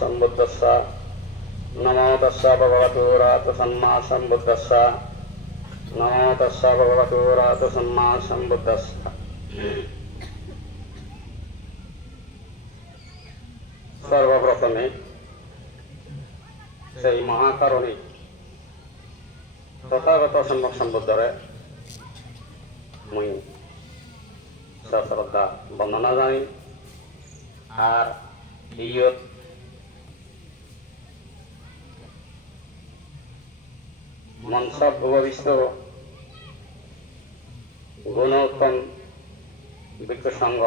सम्बुद्धस्सा नमो तस्सा भगवतो अरहतो सम्मा सम्बुद्धस्सा नमो तस्सा भगवतो अरहतो सम्मा सम्बुद्धस्सा। सर्वप्रथमे সেই মহাকারণিক তথাগত সম্যক সম্বুদ্ধরে মুই সশ্রদ্ধা বন্দনা জানি। আর ইয়ত মঞ্চ ভূগবিষ্ট গুণোত্তম বিক্ষ সংঘ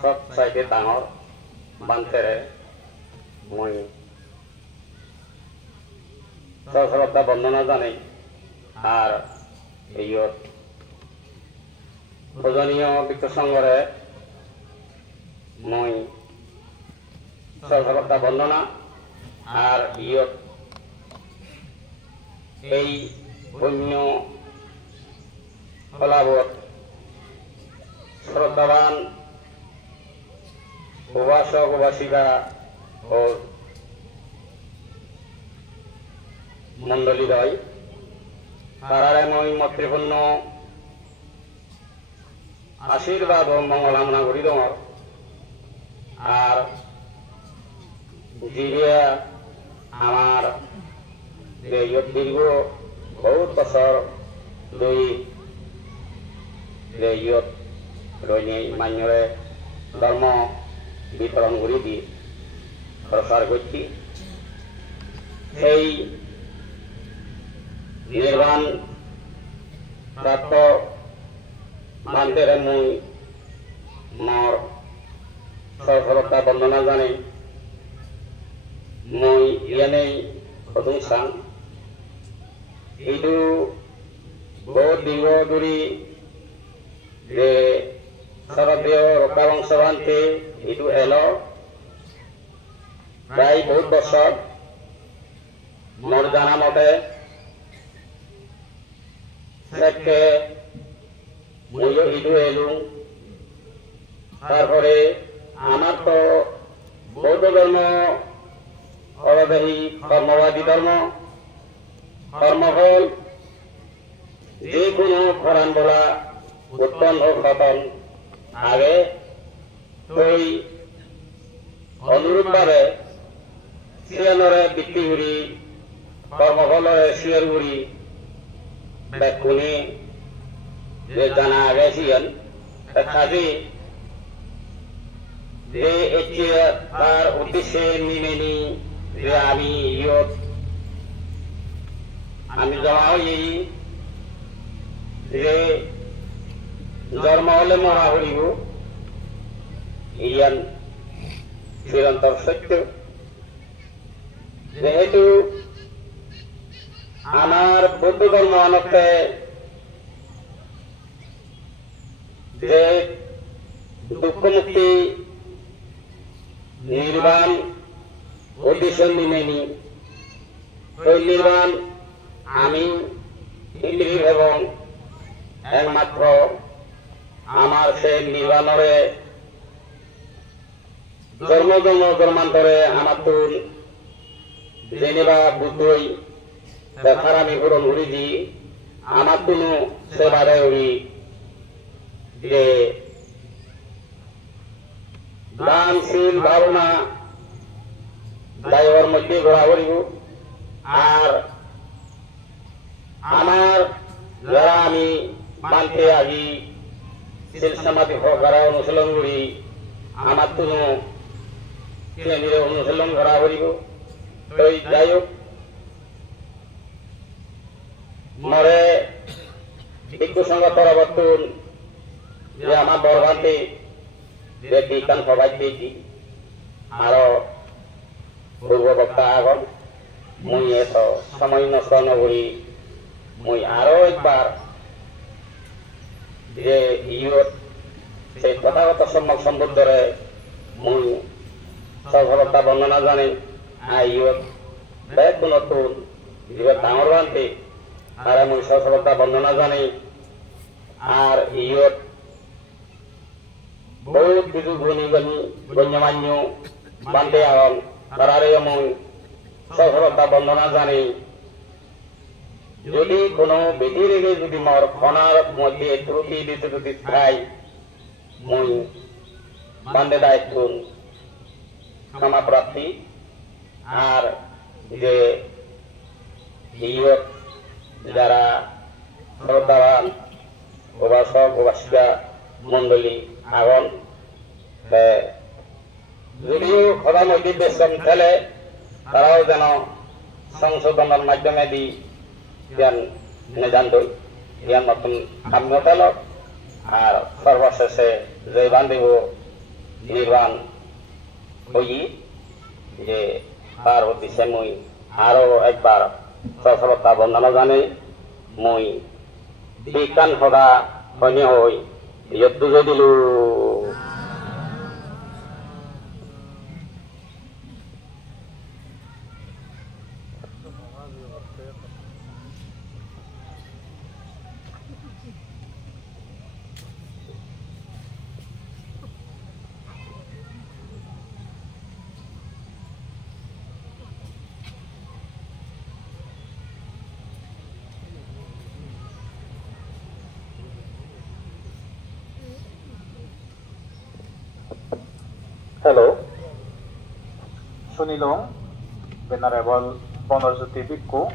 সব চাইতে ডাঙর বান্তেৰে মই সশ্রদ্ধা বন্দনা জানি। আর ইয়ত পূজনীয় বিক্ষ সংঘরে মই সশ্রদ্ধা বন্দনা। আর ইয়ত এই পুণ্য ফলাবত শ্রদ্ধাবান উপাসক উপাসিকা ও মণ্ডলীদ্বয় তারারে মই মৈত্রীপূর্ণ আশীর্বাদ ও মঙ্গল কামনা করি তোমার। আর যিয়ে আমার দীর্ঘ বহুত বছর দুই রইনি মান্যরে ধর্ম বিতরণ করে দি প্রসার করছি। সেই নির্বাণ প্রাপ্ত বান্তেরে মুই মোর সশ্রদ্ধা বন্দনা জানি। মই ইয়ানেই প্রথম চাং এইটো বহুত দীর্ঘ দূরি যে শরদীয় রক্ষা বংশবান্তি এইটো এলো প্রায় বহুত বছর মোর জানা মতে সেকে মইও এইটো এলো। তারপরে আমার তো বৌদ্ধ ধর্ম অবদাহী কর্মবাদী ধর্ম কর্মফল যে কোনো ফরান বলা উত্তম ও পতন আগে তৈ অনুরূপভাবে সিয়ানরে বৃত্তি করি কর্মফলরে সিয়ার করি ব্যাকুনি যে জানা আগে সিয়ান কাজে যে এটি তার উদ্দেশ্যে নিমেনি যে আমি ইয়ত আমি জমা হই যে জন্ম হলে মরা করিব ইয়ান চিরন্তর সত্য। যেহেতু আমার বৌদ্ধ ধর্ম অনকে যে দুঃখ মুক্তি নির্বাণ উদ্দেশ্য নিমেনি ওই নির্বাণ আমি ইন্দ্রিয় এবং একমাত্র আমার সে নির্বাণরে জন্ম জন্ম জন্মান্তরে আমার তো জেনেবা বুদ্ধই দেখার আমি পূরণ করি দি আমার কোনো সেবারে উড়ি যে দানশীল ভাবনা দায়র মধ্যে ঘোরা করিব। আর আমার যারা আমি মানতে আজি শিল সমাধি করা অনুশীলন করি আমার তো কেন্দ্রে অনুশীলন করা করিব। তৈ যাই হোক মরে ভিক্ষু সংঘ পরবর্তন যে আমার বরভান্তি যে বিজ্ঞান সবাই দিয়েছি আরো পূর্ববক্তা আগন মুই এত সময় নষ্ট নকরি মুই আরো একবার যে ইয়ত সেই তথাগত সম্যক সম্বুদ্ধরে মুই সফলতা বর্ণনা জানি। আর ইয়ত বেশ নতুন যে ডাঙর বান্তি তারা মুই সফলতা বর্ণনা জানি। আর ইয়ত বহুত কিছু গণি গণি গণ্যমান্য বান্ধে আহন তারারে মই সফলতা বন্দনা জানি যদি কোনো বেটির যদি মোর খনার মধ্যে ত্রুটি দিতে যদি খাই মই বান্ধে দায়িত্ব ক্ষমা প্রার্থী আর যে ইয়ত যারা শ্রদ্ধাবান উপাসক উপাসিকা মন্ডলী আগন যদিও খোদা মসজিদ বেশন ফেলে তারাও যেন সংশোধনের মাধ্যমে দি জ্ঞান জানত জ্ঞান নতুন কাম্য পেলক আর সর্বশেষে যে বান্ধিব নির্বাণ হই যে তার উদ্দেশ্যে মই আরো একবার সফলতা বন্দনা জানাই মই বিজ্ঞান সদা ধন্য হই ইয়ত বুঝাই দিলো Hello, Sunilong, Venerable Ponor Sutipiku,